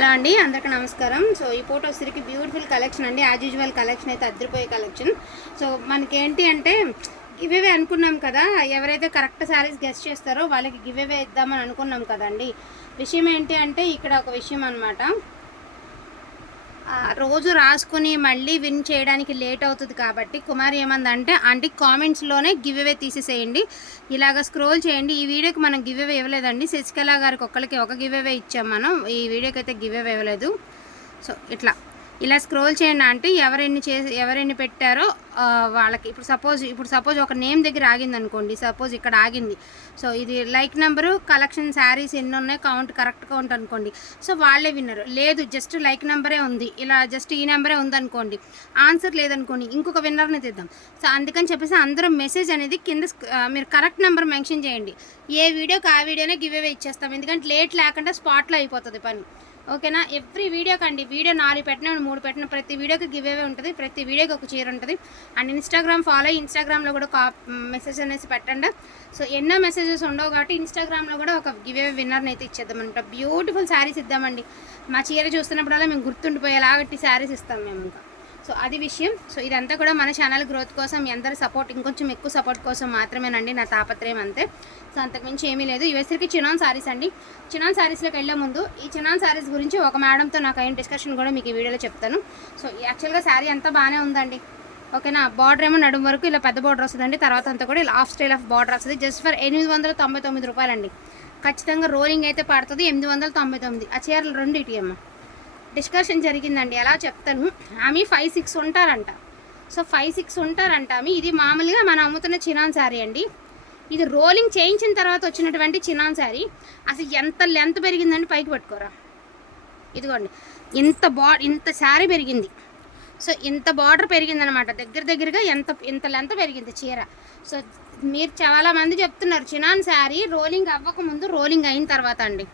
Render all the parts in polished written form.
Hello అండి, అందరికీ నమస్కారం. సో ఈ ఫోటో వచ్చేసరికి బ్యూటిఫుల్ కలెక్షన్ అండి. యాజ్ యూజువల్ కలెక్షన్ అయితే అదిరిపోయే కలెక్షన్. సో మనకేంటి అంటే గివ్ అవే అనుకున్నాం కదా, ఎవరైతే కరెక్ట్ శారీస్ గెస్ట్ చేస్తారో వాళ్ళకి గివ్ అవే ఇద్దామని అనుకున్నాం కదండి. విషయం ఏంటి అంటే ఇక్కడ ఒక విషయం అనమాట, రోజు రాసుకుని మళ్ళీ విన్ చేయడానికి లేట్ అవుతుంది కాబట్టి కుమారి ఏమందంటే ఆంటీ కామెంట్స్లోనే గివ్ అవే తీసేసేయండి, ఇలాగ స్క్రోల్ చేయండి. ఈ వీడియోకి మనం గివ్ అవే ఇవ్వలేదండి, శశికళ గారికి ఒక్కరికి ఒక గివ్ అవే ఇచ్చాం మనం, ఈ వీడియోకి అయితే గివ్ అవే ఇవ్వలేదు. సో ఇలా స్క్రోల్ చేయండి అంటే ఎవరెన్ని పెట్టారో వాళ్ళకి. ఇప్పుడు సపోజ్ ఒక నేమ్ దగ్గర ఆగింది అనుకోండి, సపోజ్ ఇక్కడ ఆగింది. సో ఇది లైక్ నెంబరు, కలెక్షన్ శారీస్ ఎన్ని ఉన్నాయి, కరెక్ట్ కౌంట్ అనుకోండి. సో వాళ్ళే విన్నరు. లేదు జస్ట్ లైక్ నెంబరే ఉంది, ఇలా జస్ట్ ఈ నెంబరే ఉందనుకోండి, ఆన్సర్ లేదనుకోండి, ఇంకొక విన్నర్ని తెద్దాం. సో అందుకని చెప్పేసి అందరూ మెసేజ్ అనేది కింద మీరు కరెక్ట్ నెంబర్ మెన్షన్ చేయండి. ఏ వీడియోకి ఆ వీడియోనే గివ్ అవే ఇచ్చేస్తాం, ఎందుకంటే లేట్ లేకుండా స్పాట్లో అయిపోతుంది పని. ఓకేనా? ఎవ్రీ వీడియోకి అండి, వీడియో 4 పెట్టినా 3 పెట్టిన ప్రతి వీడియోకి గివ్ అవే ఉంటుంది, ప్రతి వీడియోకి ఒక చీర ఉంటుంది. అండ్ ఇన్స్టాగ్రామ్ ఫాలో అయ్యి ఇన్స్టాగ్రామ్లో కూడా మెసేజ్ అనేసి పెట్టండి. సో ఎన్నో మెసేజెస్ ఉండవు కాబట్టి ఇన్స్టాగ్రామ్లో కూడా ఒక గివ్ అవే విన్నర్ని అయితే ఇచ్చేద్దామంట. బ్యూటిఫుల్ శారీస్ ఇద్దామండి. మా చీర చూస్తున్నప్పుడల్లా మేము గుర్తుండిపోయేలాగట్టి శారీస్ ఇస్తాం మేము ఇంకా. సో అది విషయం. సో ఇదంతా కూడా మన ఛానల్ గ్రోత్ కోసం, మీ అందరి సపోర్ట్, ఇంకొంచెం ఎక్కువ సపోర్ట్ కోసం మాత్రమేనండి నా తాపత్రయం అంతే. సో అంతకుమించి ఏమీ లేదు. ఇవేసరికి చినాన్ శారీస్ అండి. చినాన్ శారీస్లోకి వెళ్ళే ముందు ఈ చినాన్ శారీస్ గురించి ఒక మేడంతో నాకు అయిన డిస్కషన్ కూడా మీకు ఈ వీడియోలో చెప్తాను. సో యాక్చువల్గా శారీ అంతా బాగానే ఉందండి. ఓకేనా? బార్డర్ ఏమో నడుము వరకు ఇలా పెద్ద బార్డర్ వస్తుందండి, తర్వాత అంతా కూడా ఇలా హాఫ్ స్టైల్ ఆఫ్ బార్డర్ వస్తుంది. జస్ట్ ఫర్ 899 రూపాయలండి. ఖచ్చితంగా రోలింగ్ అయితే పడుతుంది. 899. ఆ చీరలు 2 ఇటీఎమ్మ డిస్కషన్ జరిగిందండి, ఎలా చెప్తాను. ఆమె 5-6 ఉంటారంట. సో 5-6 ఉంటారంట ఆమె. ఇది మామూలుగా మనం అమ్ముతున్న చినాన్ శారీ అండి. ఇది రోలింగ్ చేయించిన తర్వాత వచ్చినటువంటి చినాన్ శారీ. అసలు ఎంత లెంత్ పెరిగిందండి, పైకి పట్టుకోరా, ఇదిగోండి ఇంత శారీ పెరిగింది. సో ఇంత బార్డర్ పెరిగిందనమాట, దగ్గరగా ఇంత లెంత్ పెరిగింది చీర. సో మీరు చాలామంది చెప్తున్నారు చినాన్ శారీ రోలింగ్ అవ్వకముందు, రోలింగ్ అయిన తర్వాత అండి.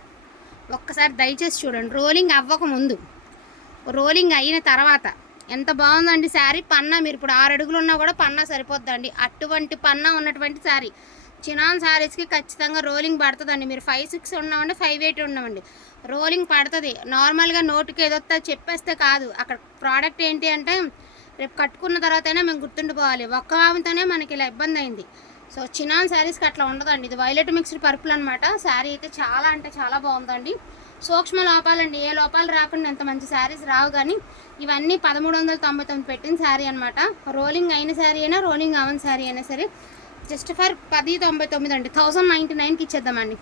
ఒక్కసారి దయచేసి చూడండి, రోలింగ్ అవ్వకముందు, రోలింగ్ అయిన తర్వాత ఎంత బాగుందండి శారీ. పన్నా మీరు ఇప్పుడు 6 అడుగులు ఉన్నా కూడా పన్నా సరిపోద్దండి, అటువంటి పన్నా ఉన్నటువంటి శారీ. చినాన్ శారీస్కి ఖచ్చితంగా రోలింగ్ పడుతుందండి. మీరు 5-6 ఉన్నామండి, 5-8 ఉన్నామండి, రోలింగ్ పడుతుంది. నార్మల్గా నోటుకి ఏదొస్తా చెప్పేస్తే కాదు. అక్కడ ప్రోడక్ట్ ఏంటి అంటే రేపు కట్టుకున్న తర్వాత అయినా మేము గుర్తుండిపోవాలి. ఒక్క వామితోనే మనకి ఇలా ఇబ్బంది అయింది. సో చినాన్ శారీస్కి అట్లా ఉండదండి. ఇది వైలెట్ మిక్స్డ్ పర్పుల్ అనమాట. శారీ అయితే చాలా అంటే చాలా బాగుందండి. సూక్ష్మ లోపాలండి, ఏ లోపాలు రాకుండా ఎంత మంచి శారీస్ రావు. కానీ ఇవన్నీ 1399 పెట్టిన శారీ అనమాట. రోలింగ్ అయిన శారీ అయినా, రోలింగ్ అవన్ శారీ అయినా సరే జస్ట్ ఫర్ 1099 అండి. 1099కి ఇచ్చేద్దామండి.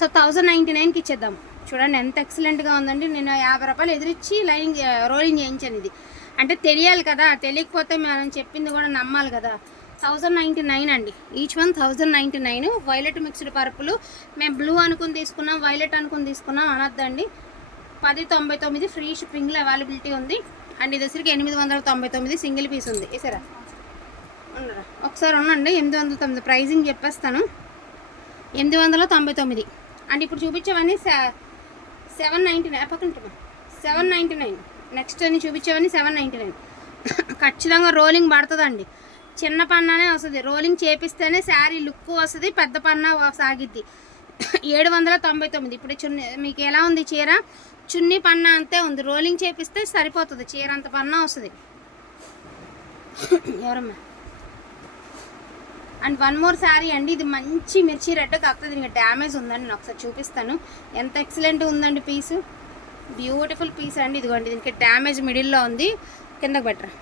సో 1099కి ఇచ్చేద్దాం. చూడండి ఎంత ఎక్సలెంట్గా ఉందండి. నేను 50 రూపాయలు ఎదురిచ్చి రోలింగ్ చేయించాను. ఇది అంటే తెలియాలి కదా, తెలియకపోతే మనం చెప్పింది కూడా నమ్మాలి కదా. 1099 అండి. Each one 1099. Violet mixed purple. మేము బ్లూ అనుకుని తీసుకున్నాం, వైలెట్ అనుకుని తీసుకున్నాం అనొద్దండి. 1099 ఫ్రీ షిప్పింగ్లో అవైలబిలిటీ ఉంది. అండ్ ఇది వచ్చరికి 899 సింగిల్ పీస్ ఉంది. సరే ఉన్నారా, ఒకసారి ఉండండి. 899 ప్రైజింగ్ చెప్పేస్తాను. 899. అండ్ ఇప్పుడు చూపించేవన్నీ 799. పక్కన 799. నెక్స్ట్ అని చూపించేవన్నీ 799. ఖచ్చితంగా రోలింగ్ పడుతుందండి. చిన్న పన్నానే వస్తుంది, రోలింగ్ చేపిస్తేనే శారీ లుక్ వస్తుంది, పెద్ద పన్నా సాగిద్ది. 799. ఇప్పుడు మీకు ఎలా ఉంది చీర, చున్నీ పన్నా అంతే ఉంది, రోలింగ్ చేపిస్తే సరిపోతుంది, చీర అంత పన్నా వస్తుంది. ఎవరమ్మా? అండ్ 1 మోర్ శారీ అండి. ఇది మంచి మిర్చి రెడ్, కాకపోతే దీనికి డ్యామేజ్ ఉందండి. నేను ఒకసారి చూపిస్తాను. ఎంత ఎక్సలెంట్ ఉందండి పీసు, బ్యూటిఫుల్ పీస్ అండి. ఇదిగోండి దీనికి డ్యామేజ్ మిడిల్లో ఉంది, కిందకు బెటర్.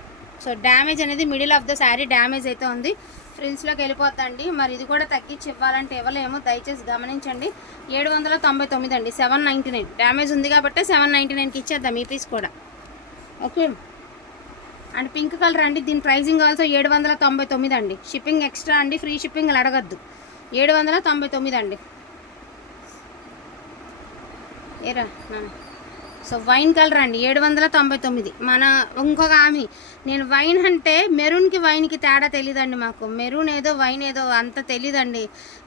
సో డ్యామేజ్ అనేది middle of the sari damage అయితే ఉంది, ఫ్రిల్స్లోకి వెళ్ళిపోతండి. మరి ఇది కూడా తగ్గించి ఇవ్వాలంటే ఇవ్వలేమో, దయచేసి గమనించండి. 799 అండి. 799 డ్యామేజ్ ఉంది కాబట్టి 799కి ఇచ్చేద్దాం ఈ పీస్ కూడా. ఓకే. అండ్ పింక్ కలర్ అండి. దీని ప్రైజింగ్ ఆల్సో 799 అండి. షిప్పింగ్ ఎక్స్ట్రా అండి, ఫ్రీ షిప్పింగ్ అడగద్దు. 799 అండి. ఏరా సో వైన్ కలర్ అండి. 799. మన ఇంకొక ఆమె, నేను వైన్ అంటే మెరూన్కి వైన్కి తేడా తెలియదండి మాకు. మెరూన్ ఏదో వైన్ ఏదో అంత తెలియదండి.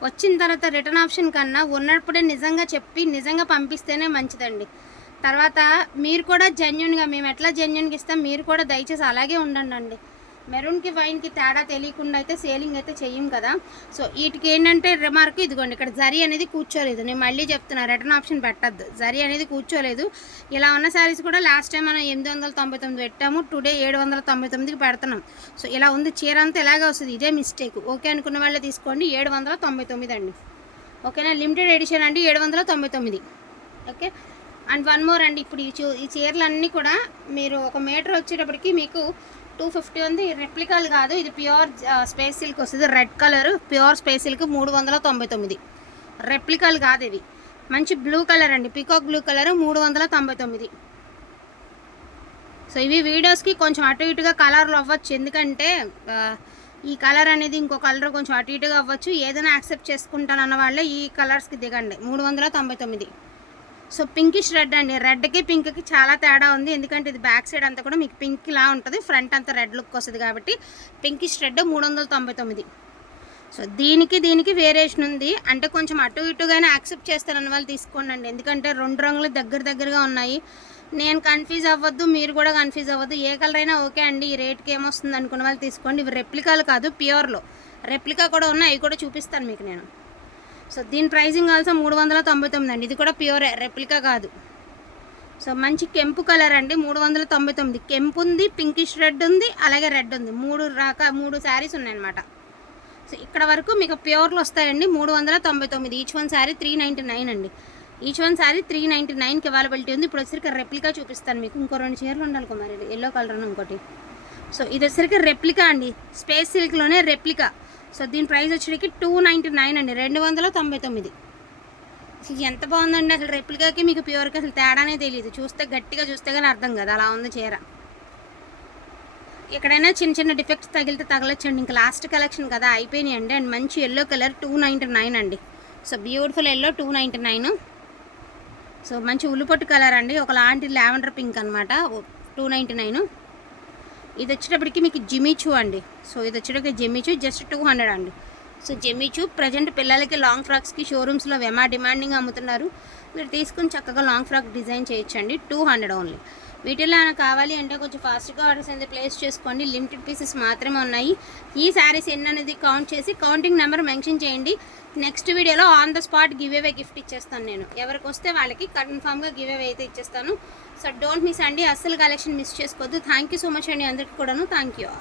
వచ్చిన తర్వాత రిటర్న్ ఆప్షన్ కన్నా ఉన్నప్పుడే నిజంగా చెప్పి నిజంగా పంపిస్తేనే మంచిదండి. తర్వాత మీరు కూడా జెన్యున్గా, మేము ఎట్లా జెన్యున్గా ఇస్తాం, మీరు కూడా దయచేసి అలాగే ఉండండి అండి. మెరూన్కి వైన్కి తేడా తెలియకుండా అయితే సేలింగ్ అయితే చెయ్యం కదా. సో వీటికి ఏంటంటే రిమార్క్ ఇదిగోండి, ఇక్కడ జరీ అనేది కూర్చోలేదు. నేను మళ్ళీ చెప్తున్నా, రిటర్న్ ఆప్షన్ పెట్టద్దు, జరీ అనేది కూర్చోలేదు. ఇలా ఉన్న శారీస్ కూడా లాస్ట్ టైం మనం 899 పెట్టాము, టుడే 799కి పెడుతున్నాం. సో ఇలా ఉంది, చీర అంతా ఇలాగే వస్తుంది, ఇదే మిస్టేక్. ఓకే అనుకున్న వాళ్ళే తీసుకోండి. 799 అండి, ఓకేనా. లిమిటెడ్ ఎడిషన్ అండి, 799. ఓకే. అండ్ వన్ మోర్ అండి, ఇప్పుడు ఈ చీరలన్నీ కూడా మీరు 1 మీటర్ వచ్చేటప్పటికి మీకు 250 ఉంది. రెప్లికాలు కాదు, ఇది ప్యూర్ స్పేస్ సిల్క్ వస్తుంది, red colour pure space silk 399. రెప్లికాలు కాదు ఇవి. మంచి బ్లూ కలర్ అండి, పీకాక్ బ్లూ కలర్ 399. సో ఇవి వీడియోస్కి కొంచెం అటు ఇటుగా కలర్లు అవ్వచ్చు, ఎందుకంటే ఈ కలర్ అనేది ఇంకో కలర్ కొంచెం అటు ఇటుగా అవ్వచ్చు. ఏదైనా యాక్సెప్ట్ చేసుకుంటానన్న వాళ్ళే ఈ కలర్స్కి దిగండి. 399. సో పింకిష్ రెడ్ అండి, రెడ్కి పింక్కి చాలా తేడా ఉంది, ఎందుకంటే ఇది బ్యాక్ సైడ్ అంతా కూడా మీకు పింక్లా ఉంటుంది, ఫ్రంట్ అంతా రెడ్ లుక్ వస్తుంది కాబట్టి పింకిష్ రెడ్ 399. సో దీనికి వేరియేషన్ ఉంది, అంటే కొంచెం అటు ఇటుగానే యాక్సెప్ట్ చేస్తారన్న వాళ్ళు తీసుకోండి, ఎందుకంటే 2 రంగులు దగ్గరగా ఉన్నాయి. నేను కన్ఫ్యూజ్ అవ్వద్దు, మీరు కూడా కన్ఫ్యూజ్ అవ్వద్దు, ఏ కలర్ అయినా ఓకే అండి. ఈ రేట్కి ఏమొస్తుంది అనుకున్న వాళ్ళు తీసుకోండి. ఇవి రెప్లికాలు కాదు, ప్యూర్లో రెప్లికా కూడా ఉన్నాయి, అవి కూడా చూపిస్తాను మీకు నేను. సో దీని ప్రైజింగ్ ఆల్సో 399 అండి, ఇది కూడా ప్యూర్ రెప్లికా కాదు. సో మంచి కెంపు కలర్ అండి, 399. కెంపు ఉంది, పింకిష్ రెడ్ ఉంది, అలాగే రెడ్ ఉంది, 3 శారీస్ ఉన్నాయన్నమాట. సో ఇక్కడ వరకు మీకు ప్యూర్లు వస్తాయండి. 399. ఈచ్ వన్ శారీ 399 అండి, ఈచ్ వన్ శారీ 399కి అవైలబిలిటీ ఉంది. ఇప్పుడు వచ్చరికి రెప్లికా చూపిస్తాను మీకు. ఇంకో 2 చీరలు ఉండాలి కుమారి, ఎల్లో కలర్ ఇంకోటి. సో ఇది వచ్చరికి రెప్లికా అండి, స్పేస్ సిల్క్లోనే రెప్లికా. సో దీని ప్రైస్ వచ్చేటికి 299 అండి, 299. అసలు ఎంత బాగుందండి, అసలు రెప్లికాకి మీకు ప్యూర్కి అసలు తేడానే తెలియదు, చూస్తే గట్టిగా చూస్తే కానీ అర్థం కదా, అలా ఉంది చీర. ఎక్కడైనా చిన్న డిఫెక్ట్స్ తగిలితే తగలొచ్చండి, ఇంకా లాస్ట్ కలెక్షన్ కదా, అయిపోయినాయండి. అండ్ మంచి ఎల్లో కలర్ 299 అండి. So beautiful yellow 299. సో మంచి ఉల్లిపొట్టు కలర్ అండి, ఒకలాంటి లావెండర్ పింక్ అనమాట, 299. ఇది వచ్చేటప్పటికి మీకు జిమిచూ అండి. సో ఇది వచ్చేటప్పటికి జిమిచూ జస్ట్ 200 అండి. సో జిమిచూ ప్రజెంట్ పిల్లలకి లాంగ్ ఫ్రాక్స్కి షోరూమ్స్లో డిమాండింగ్ అమ్ముతున్నారు. మీరు తీసుకుని చక్కగా లాంగ్ ఫ్రాక్ డిజైన్ చేయొచ్చండి, 200 ఓన్లీ. వీటిలో కావాలి అంటే కొంచెం ఫాస్ట్గా ఆర్డర్స్ అనేది ప్లేస్ చేసుకోండి, లిమిటెడ్ పీసెస్ మాత్రమే ఉన్నాయి. ఈ శారీస్ ఎన్ని అనేది కౌంట్ చేసి కౌంటింగ్ నెంబర్ మెన్షన్ చేయండి. నెక్స్ట్ వీడియోలో on the spot give away gift ఇచ్చేస్తాను నేను, ఎవరికి వస్తే వాళ్ళకి కన్ఫామ్గా గివ్ అవే అయితే ఇచ్చేస్తాను. సో డోంట్ మిస్ అండి, అస్సలు కలెక్షన్ మిస్ చేసుకోవద్దు. థ్యాంక్ యూ సో మచ్ అండి అందరికీ కూడాను, థ్యాంక్ యూ.